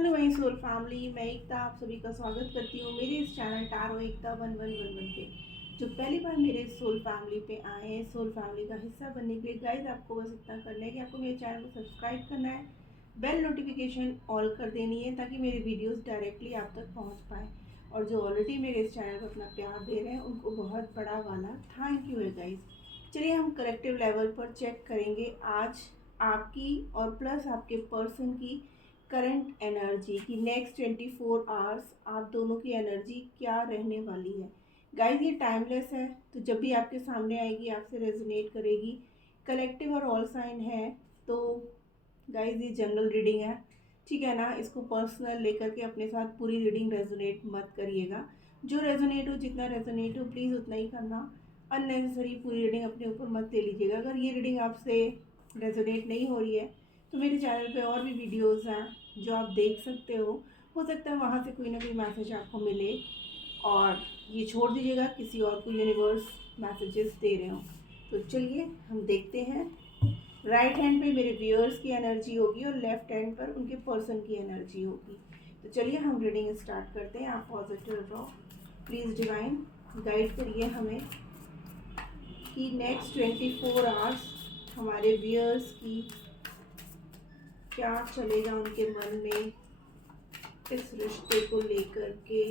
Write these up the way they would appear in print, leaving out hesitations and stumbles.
Hello my soul family, मैं एकता आप सभी का स्वागत करती हूँ मेरे इस चैनल टारो एकता 1111 पे। जो पहली बार मेरे सोल फैमिली पे आए हैं, सोल फैमिली का हिस्सा बनने के लिए गाइस आपको बस इतना करना है कि आपको मेरे चैनल को सब्सक्राइब करना है, बेल नोटिफिकेशन ऑल कर देनी है ताकि मेरे वीडियोस डायरेक्टली आप तक पहुँच पाए। और जो ऑलरेडी मेरे इस चैनल को अपना प्यार दे रहे हैं उनको बहुत बड़ा वाला थैंक यू है गाइस। चलिए हम कलेक्टिव लेवल पर चेक करेंगे आज आपकी और प्लस आपके पर्सन की करंट एनर्जी की नेक्स्ट 24 आवर्स आप दोनों की एनर्जी क्या रहने वाली है। गाइस ये टाइमलेस है, तो जब भी आपके सामने आएगी आपसे रेजोनेट करेगी। कलेक्टिव और ऑल साइन है, तो गाइस ये जनरल रीडिंग है, ठीक है ना। इसको पर्सनल लेकर के अपने साथ पूरी रीडिंग रेजोनेट मत करिएगा। जो रेजोनेट हो, जितना रेजोनेट हो प्लीज़ उतना ही करना। अननेसेसरी पूरी रीडिंग अपने ऊपर मत ले लीजिएगा। अगर ये रीडिंग आपसे रेजोनेट नहीं हो रही है तो मेरे चैनल पे और भी वीडियोस हैं जो आप देख सकते हो सकता है वहाँ से कोई ना कोई मैसेज आपको मिले और ये छोड़ दीजिएगा, किसी और को यूनिवर्स मैसेजेस दे रहे हो। तो चलिए हम देखते हैं। राइट हैंड पे मेरे व्यूअर्स की एनर्जी होगी और लेफ्ट हैंड पर उनके पर्सन की एनर्जी होगी। तो चलिए हम रीडिंग स्टार्ट करते हैं। आप पॉजिटिव रहो, प्लीज़ डिवाइन गाइड करिए हमें कि नेक्स्ट 24 आवर्स हमारे व्यूअर्स की क्या चलेगा उनके मन में इस रिश्ते को लेकर के,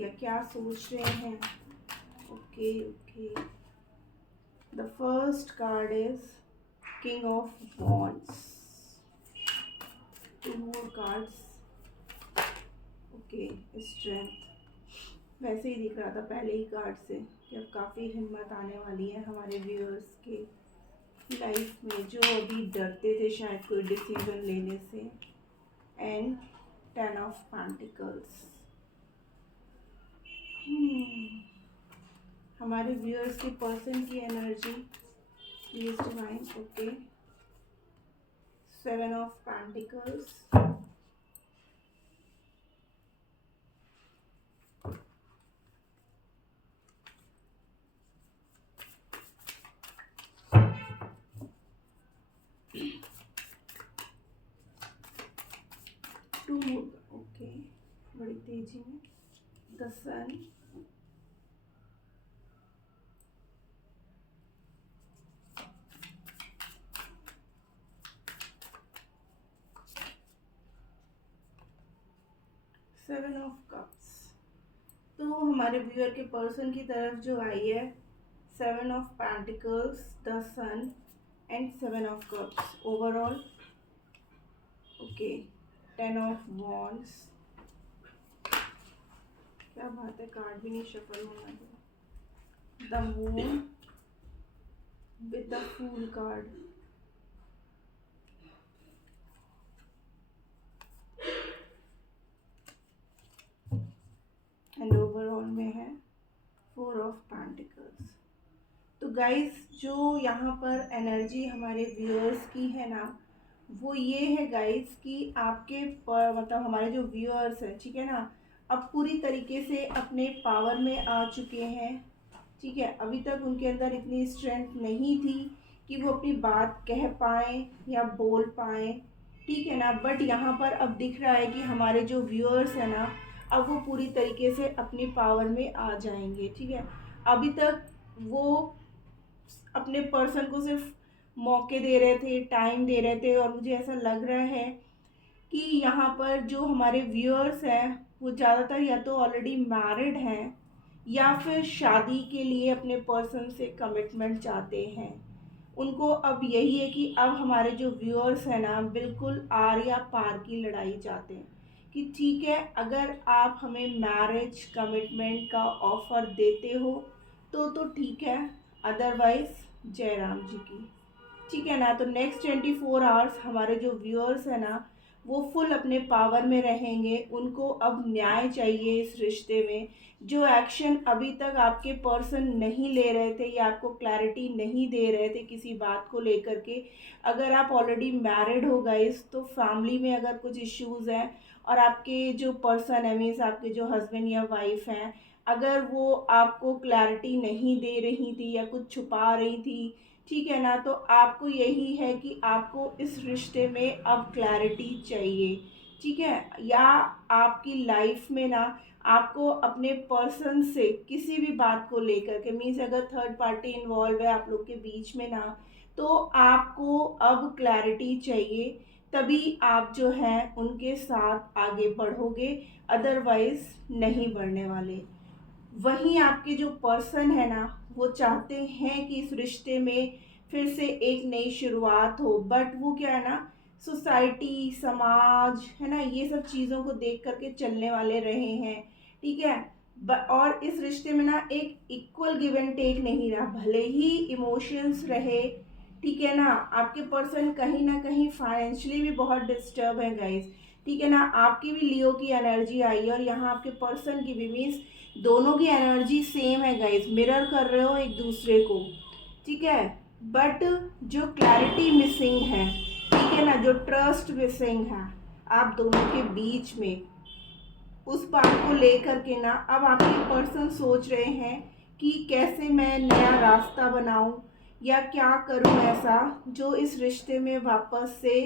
या क्या सोच रहे हैं। Okay okay, the first card is king of wands. Two more cards. Okay, strength. वैसे ही दिख रहा था पहले ही कार्ड से कि अब काफ़ी हिम्मत आने वाली है हमारे व्यूअर्स के लाइफ में, जो अभी डरते थे शायद कोई डिसीजन लेने से। And 10 of pentacles. हमारे व्यूअर्स के पर्सन की energy please divine. Okay, 7 of pentacles. Two more. Okay, बड़ी तेजी में the sun. Seven of cups. तो हमारे व्यूअर के पर्सन की तरफ जो आई है 7 of pentacles, the sun and 7 of cups overall. Okay, 10 of wands. क्या बात है, कार्ड भी नहीं शफल होना चाहिए। The moon with the fool card. And overall में है 4 ऑफ पेंटिकल्स। तो गाइस जो यहाँ पर एनर्जी हमारे व्यूअर्स की है ना, वो ये है गाइस कि आपके मतलब हमारे जो व्यूअर्स हैं, ठीक है ना, अब पूरी तरीके से अपने पावर में आ चुके हैं। ठीक है, अभी तक उनके अंदर इतनी स्ट्रेंथ नहीं थी कि वो अपनी बात कह पाएँ या बोल पाएँ, ठीक है ना। बट यहाँ पर अब दिख रहा है कि हमारे जो व्यूअर्स हैं ना, अब वो पूरी तरीके से अपनी पावर में आ जाएंगे, ठीक है। अभी तक वो अपने पर्सन को सिर्फ मौके दे रहे थे, टाइम दे रहे थे, और मुझे ऐसा लग रहा है कि यहाँ पर जो हमारे व्यूअर्स हैं वो ज़्यादातर या तो ऑलरेडी मैरिड हैं या फिर शादी के लिए अपने पर्सन से कमिटमेंट चाहते हैं। उनको अब यही है कि अब हमारे जो व्यूअर्स हैं ना, बिल्कुल आर या पार की लड़ाई चाहते हैं कि ठीक है, अगर आप हमें मैरिज कमिटमेंट का ऑफ़र देते हो तो ठीक है, अदरवाइज जय राम जी की, ठीक है ना। तो नेक्स्ट 24 आवर्स हमारे जो व्यूअर्स हैं ना, वो फुल अपने पावर में रहेंगे। उनको अब न्याय चाहिए इस रिश्ते में। जो एक्शन अभी तक आपके पर्सन नहीं ले रहे थे या आपको क्लैरिटी नहीं दे रहे थे किसी बात को लेकर के, अगर आप ऑलरेडी मैरिड हो गाइस, तो फैमिली में अगर कुछ इश्यूज़ हैं और आपके जो पर्सन है, मीन्स आपके जो हस्बैंड या वाइफ हैं, अगर वो आपको क्लैरिटी नहीं दे रही थी या कुछ छुपा रही थी ठीक है ना। तो आपको यही है कि आपको इस रिश्ते में अब क्लैरिटी चाहिए, ठीक है। या आपकी लाइफ में ना आपको अपने पर्सन से किसी भी बात को लेकर के, मीन्स अगर थर्ड पार्टी इन्वॉल्व है आप लोग के बीच में ना, तो आपको अब क्लैरिटी चाहिए, तभी आप जो है उनके साथ आगे बढ़ोगे, अदरवाइज नहीं बढ़ने वाले। वहीं आपके जो पर्सन है ना, वो चाहते हैं कि इस रिश्ते में फिर से एक नई शुरुआत हो, बट वो क्या है ना, सोसाइटी, समाज है ना, ये सब चीज़ों को देख करके चलने वाले रहे हैं, ठीक है। और इस रिश्ते में ना एक इक्वल गिव एंड टेक नहीं रहा, भले ही इमोशंस रहे, ठीक है ना। आपके पर्सन कहीं ना कहीं फाइनेंशियली भी बहुत डिस्टर्ब है गाइस, ठीक है ना। आपकी भी लियो की एनर्जी आई है और यहाँ आपके पर्सन की भी, मीन्स दोनों की एनर्जी सेम है गाइस, मिरर कर रहे हो एक दूसरे को, ठीक है। बट जो क्लैरिटी मिसिंग है, ठीक है ना, जो ट्रस्ट मिसिंग है आप दोनों के बीच में, उस बात को लेकर के ना अब आपके पर्सन सोच रहे हैं कि कैसे मैं नया रास्ता बनाऊं या क्या करूं ऐसा जो इस रिश्ते में वापस से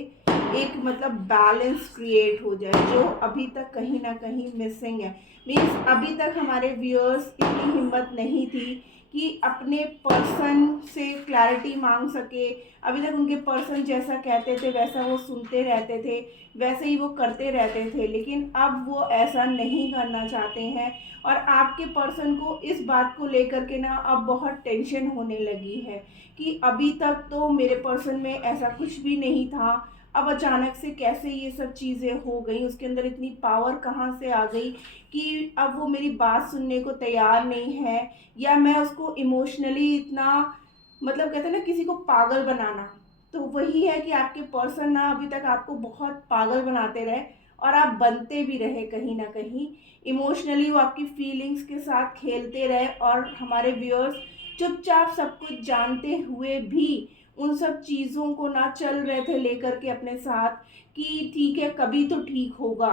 एक मतलब बैलेंस क्रिएट हो जाए, जो अभी तक कहीं ना कहीं मिसिंग है। मीन्स अभी तक हमारे व्यूअर्स इतनी हिम्मत नहीं थी कि अपने पर्सन से क्लैरिटी मांग सके। अभी तक उनके पर्सन जैसा कहते थे वैसा वो सुनते रहते थे, वैसे ही वो करते रहते थे, लेकिन अब वो ऐसा नहीं करना चाहते हैं। और आपके पर्सन को इस बात को लेकर के ना अब बहुत टेंशन होने लगी है कि अभी तक तो मेरे पर्सन में ऐसा कुछ भी नहीं था, अब अचानक से कैसे ये सब चीज़ें हो गई, उसके अंदर इतनी पावर कहाँ से आ गई कि अब वो मेरी बात सुनने को तैयार नहीं है, या मैं उसको इमोशनली इतना, मतलब कहते हैं ना किसी को पागल बनाना, तो वही है कि आपके पर्सन ना अभी तक आपको बहुत पागल बनाते रहे और आप बनते भी रहे कहीं ना कहीं, इमोशनली वो आपकी फीलिंग्स के साथ खेलते रहे। और हमारे व्यूअर्स चुपचाप सब कुछ जानते हुए भी उन सब चीज़ों को ना चल रहे थे लेकर के अपने साथ कि ठीक है कभी तो ठीक होगा।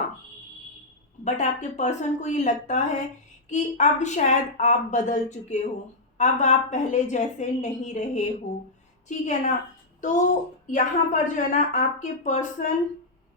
बट आपके पर्सन को ये लगता है कि अब शायद आप बदल चुके हो, अब आप पहले जैसे नहीं रहे हो, ठीक है ना। तो यहाँ पर जो है ना आपके पर्सन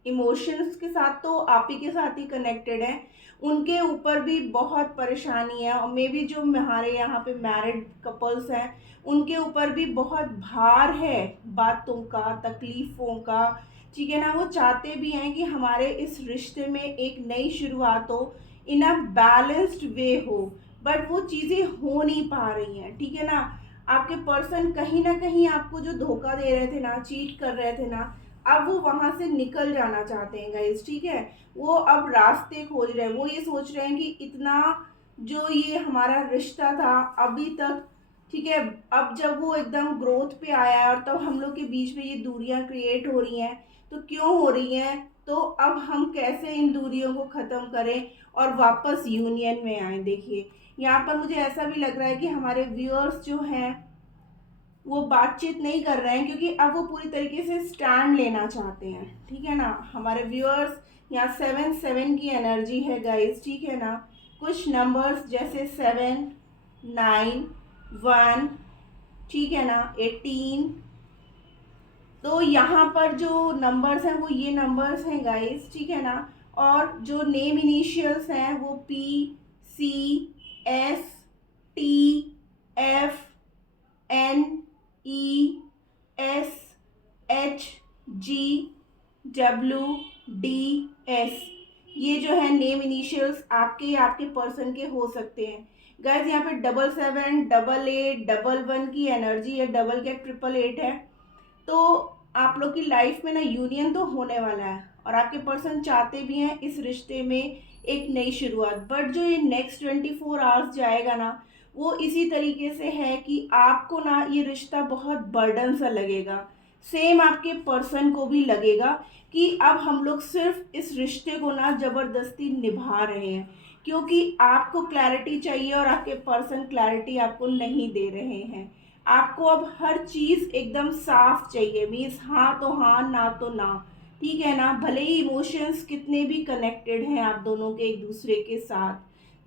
इमोशंस के साथ तो आप ही के साथ ही कनेक्टेड है, उनके ऊपर भी बहुत परेशानी है, और मे बी जो हमारे यहाँ पे मैरिड कपल्स हैं उनके ऊपर भी बहुत भार है बातों का, तकलीफ़ों का, ठीक है ना। वो चाहते भी हैं कि हमारे इस रिश्ते में एक नई शुरुआत हो, इन अ बैलेंस्ड वे हो, बट वो चीज़ें हो नहीं पा रही हैं, ठीक है ना। आपके पर्सन कहीं ना कहीं आपको जो धोखा दे रहे थे ना, चीट कर रहे थे ना, अब वो वहाँ से निकल जाना चाहते हैं गाइस, ठीक है। वो अब रास्ते खोज रहे हैं, वो ये सोच रहे हैं कि इतना जो ये हमारा रिश्ता था अभी तक, ठीक है, अब जब वो एकदम ग्रोथ पे आया है और तब हम लोग के बीच में ये दूरियां क्रिएट हो रही हैं, तो क्यों हो रही हैं, तो अब हम कैसे इन दूरियों को ख़त्म करें और वापस यूनियन में आए। देखिए यहाँ पर मुझे ऐसा भी लग रहा है कि हमारे व्यूअर्स जो हैं वो बातचीत नहीं कर रहे हैं क्योंकि अब वो पूरी तरीके से स्टैंड लेना चाहते हैं, ठीक है ना। हमारे व्यूअर्स यहाँ 7 की एनर्जी है गाइस, ठीक है ना। कुछ नंबर्स जैसे 7, 9, 1, ठीक है ना, 18, तो यहाँ पर जो नंबर्स हैं वो ये नंबर्स हैं गाइस, ठीक है ना। और जो नेम इनिशियल्स हैं वो P, C, S, T, F, N, E, S, H, G, W, D, S, ये जो है नेम इनिशियल्स आपके या आपके पर्सन के हो सकते हैं गाइज। यहाँ पे 77, 88, 11 की एनर्जी है, डबल क्या 888 है। तो आप लोग की लाइफ में ना यूनियन तो होने वाला है और आपके पर्सन चाहते भी हैं इस रिश्ते में एक नई शुरुआत, बट जो ये नेक्स्ट 24 आवर्स जाएगा ना वो इसी तरीके से है कि आपको ना ये रिश्ता बहुत बर्डन सा लगेगा, सेम आपके पर्सन को भी लगेगा कि अब हम लोग सिर्फ इस रिश्ते को ना ज़बरदस्ती निभा रहे हैं, क्योंकि आपको क्लैरिटी चाहिए और आपके पर्सन क्लैरिटी आपको नहीं दे रहे हैं। आपको अब हर चीज़ एकदम साफ चाहिए, मीन्स हाँ तो हाँ, ना तो ना, ठीक है ना। भले ही इमोशंस कितने भी कनेक्टेड हैं आप दोनों के एक दूसरे के साथ,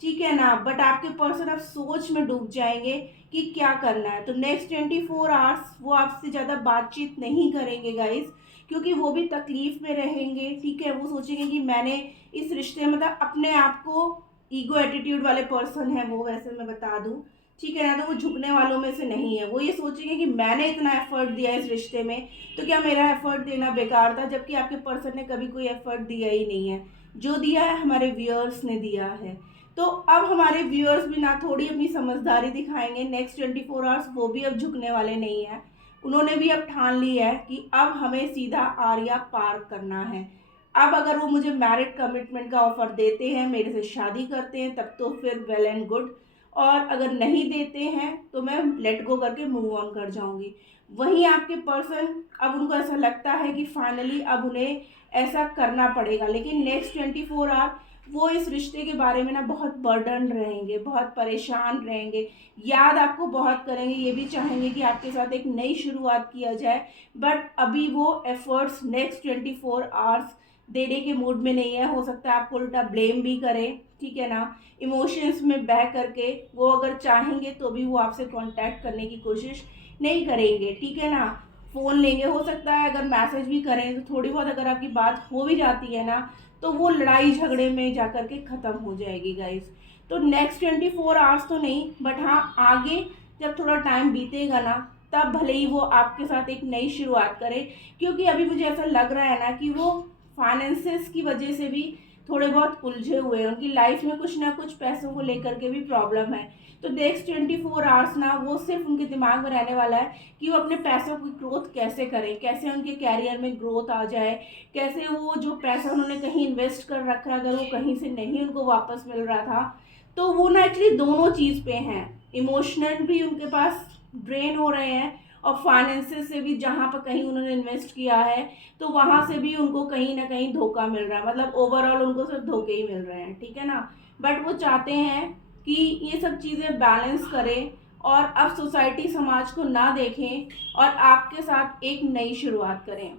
ठीक है ना। बट आपके पर्सन अब सोच में डूब जाएंगे कि क्या करना है। तो नेक्स्ट 24 आवर्स वो आपसे ज़्यादा बातचीत नहीं करेंगे गाइस, क्योंकि वो भी तकलीफ में रहेंगे। ठीक है, वो सोचेंगे कि मैंने इस रिश्ते में, मतलब अपने आप को, ईगो एटीट्यूड वाले पर्सन है वो, वैसे मैं बता दूं, ठीक है ना। तो वो झुकने वालों में से नहीं है। वो ये सोचेंगे कि मैंने इतना एफर्ट दिया इस रिश्ते में, तो क्या मेरा एफर्ट देना बेकार था, जबकि आपके पर्सन ने कभी कोई एफर्ट दिया ही नहीं है। जो दिया है हमारे व्यूअर्स ने दिया है। तो अब हमारे व्यूअर्स भी ना थोड़ी अपनी समझदारी दिखाएंगे। नेक्स्ट 24 आवर्स वो भी अब झुकने वाले नहीं है। उन्होंने भी अब ठान ली है कि अब हमें सीधा आर्या पार करना है। अब अगर वो मुझे मैरिड कमिटमेंट का ऑफर देते हैं, मेरे से शादी करते हैं, तब तो फिर वेल एंड गुड। और अगर नहीं देते हैं तो मैं लेट गो करके मूव ऑन कर जाऊंगी। वहीं आपके पर्सन, अब उनको ऐसा लगता है कि फाइनली अब उन्हें ऐसा करना पड़ेगा। लेकिन नेक्स्ट 24 आवर वो इस रिश्ते के बारे में ना बहुत बर्डन रहेंगे, बहुत परेशान रहेंगे, याद आपको बहुत करेंगे, ये भी चाहेंगे कि आपके साथ एक नई शुरुआत किया जाए। बट अभी वो एफर्ट्स नेक्स्ट 24 आवर्स देने के मूड में नहीं है। हो सकता है आपको उल्टा ब्लेम भी करें, ठीक है ना। इमोशंस में बह करके वो अगर चाहेंगे तो भी वो आपसे कांटेक्ट करने की कोशिश नहीं करेंगे, ठीक है ना। फ़ोन लेंगे, हो सकता है अगर मैसेज भी करें तो थोड़ी बहुत अगर आपकी बात हो भी जाती है ना, तो वो लड़ाई झगड़े में जा कर के ख़त्म हो जाएगी गाइस। तो नेक्स्ट 24 आवर्स तो नहीं, बट हाँ आगे जब थोड़ा टाइम बीतेगा ना, तब भले ही वो आपके साथ एक नई शुरुआत करें। क्योंकि अभी मुझे ऐसा लग रहा है ना कि वो फाइनेंसेस की वजह से भी थोड़े बहुत उलझे हुए हैं। उनकी लाइफ में कुछ ना कुछ पैसों को लेकर के भी प्रॉब्लम है। तो नेक्स्ट 24 आवर्स ना वो सिर्फ उनके दिमाग में रहने वाला है कि वो अपने पैसों की ग्रोथ कैसे करें, कैसे उनके कैरियर में ग्रोथ आ जाए, कैसे वो जो पैसा उन्होंने कहीं इन्वेस्ट कर रखा है, अगर वो कहीं से नहीं उनको वापस मिल रहा था, तो वो ना एक्चुअली दोनों चीज़ पे हैं। इमोशनल भी उनके पास ड्रेन हो रहे हैं, और फाइनेंसेस से भी, जहाँ पर कहीं उन्होंने इन्वेस्ट किया है तो वहाँ से भी उनको कहीं ना कहीं धोखा मिल रहा है। मतलब ओवरऑल उनको सिर्फ धोखे ही मिल रहे हैं, ठीक है ना। बट वो चाहते हैं कि ये सब चीज़ें बैलेंस करें और अब सोसाइटी समाज को ना देखें और आपके साथ एक नई शुरुआत करें।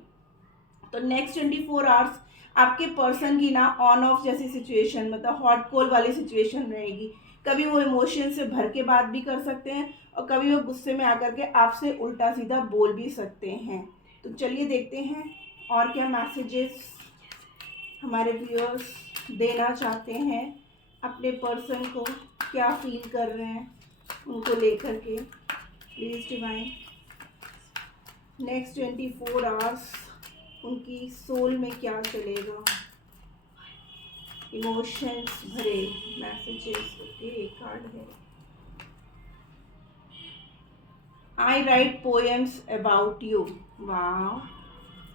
तो नेक्स्ट 24 आवर्स आपके पर्सन की ना ऑन ऑफ जैसी सिचुएशन, मतलब हॉट कोल वाली सिचुएशन रहेगी। कभी वो इमोशन से भर के बात भी कर सकते हैं, और कभी वो गुस्से में आकर के आपसे उल्टा सीधा बोल भी सकते हैं। तो चलिए देखते हैं और क्या मैसेजेस हमारे व्यूअर्स देना चाहते हैं अपने पर्सन को, क्या फील कर रहे हैं उनको लेकर के। प्लीज़ डिवाइन, नेक्स्ट 24 आवर्स उनकी सोल में क्या चलेगा, इमोशंस भरे मैसेजेस। ओके, एक कार्ड है, आई राइट पोएम्स अबाउट यू। वाह,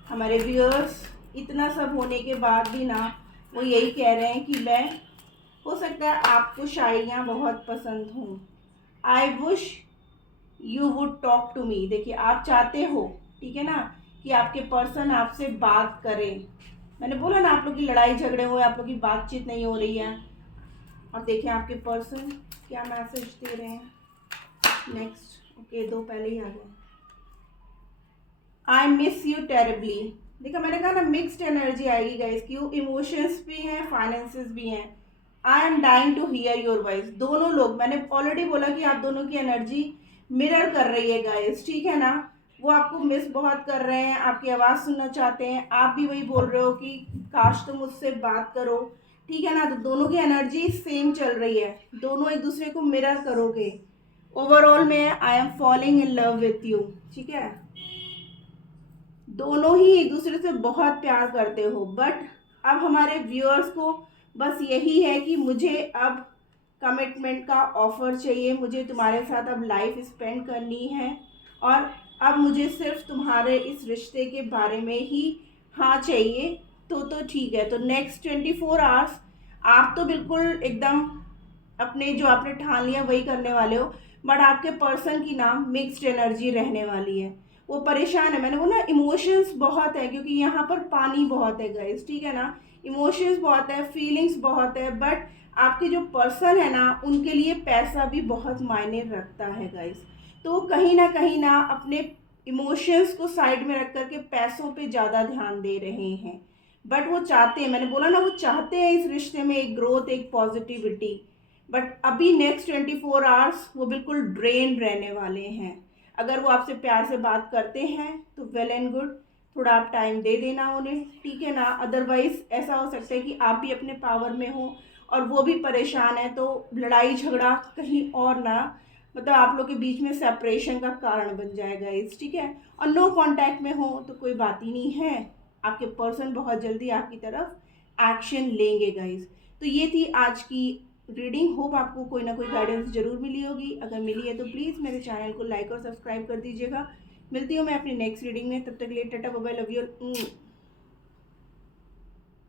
हमारे व्यूअर्स इतना सब होने के बाद भी ना वो यही कह रहे हैं कि मैं, हो सकता है आपको शायरियाँ बहुत पसंद हों। I wish you would talk to me. देखिए, आप चाहते हो, ठीक है ना, कि आपके पर्सन आपसे बात करें। मैंने बोला ना आप लोग की लड़ाई झगड़े हुए, आप लोग की बातचीत नहीं हो रही है। और देखिए आपके पर्सन क्या मैसेज दे रहे हैं नेक्स्ट। ओके, दो पहले ही आ गए। I miss you terribly. देखा, मैंने कहा ना मिक्स्ड एनर्जी आएगी गाइस, क्यों, इमोशंस भी हैं, फाइनेंसेस भी हैं। I am dying to hear your voice. दोनों लोग, मैंने ऑलरेडी बोला कि आप दोनों की एनर्जी मिरर कर रही है गाइस, ठीक है ना। वो आपको मिस बहुत कर रहे हैं, आपकी आवाज़ सुनना चाहते हैं। आप भी वही बोल रहे हो कि काश तुम मुझसे बात करो, ठीक है ना। तो दोनों की एनर्जी सेम चल रही है, दोनों एक दूसरे को मिरर करोगे। ओवरऑल में I am falling in love with you, ठीक है। दोनों ही एक दूसरे से बहुत प्यार करते हो। बट अब हमारे व्यूअर्स को बस यही है कि मुझे अब कमिटमेंट का ऑफ़र चाहिए, मुझे तुम्हारे साथ अब लाइफ स्पेंड करनी है, और अब मुझे सिर्फ तुम्हारे इस रिश्ते के बारे में ही हाँ चाहिए। तो ठीक है। तो नेक्स्ट 24 आवर्स आप तो बिल्कुल एकदम अपने जो आपने ठान लिया वही करने वाले हो। बट आपके पर्सन की ना मिक्स्ड एनर्जी रहने वाली है, वो परेशान है। मैंने बोला इमोशंस बहुत है, क्योंकि यहाँ पर पानी बहुत है गाइस, ठीक है ना। इमोशंस बहुत है, फीलिंग्स बहुत है। बट आपके जो पर्सन है ना, उनके लिए पैसा भी बहुत मायने रखता है गाइस। तो वो कहीं ना अपने इमोशंस को साइड में रख करके पैसों पे ज़्यादा ध्यान दे रहे हैं। बट वो चाहते हैं, मैंने बोला ना, वो चाहते हैं इस रिश्ते में एक ग्रोथ, एक पॉजिटिविटी। बट अभी नेक्स्ट 24 आवर्स वो बिल्कुल ड्रेन रहने वाले हैं। अगर वो आपसे प्यार से बात करते हैं तो वेल एंड गुड, थोड़ा आप टाइम दे देना उन्हें, ठीक है ना। अदरवाइज ऐसा हो सकता है कि आप भी अपने पावर में हो और वो भी परेशान है, तो लड़ाई झगड़ा कहीं और ना, मतलब आप लोग के बीच में सेपरेशन का कारण बन जाएगा इस, ठीक है। और नो कांटेक्ट में हो तो कोई बात ही नहीं है, आपके पर्सन बहुत जल्दी आपकी तरफ एक्शन लेंगे गाइस। तो ये थी आज की रीडिंग। होप आपको कोई ना कोई गाइडेंस जरूर मिली होगी। अगर मिली है तो प्लीज़ मेरे चैनल को लाइक और सब्सक्राइब कर दीजिएगा। मिलती हूँ मैं अपनी नेक्स्ट रीडिंग में, तब तक के लिए tata bye bye, love you.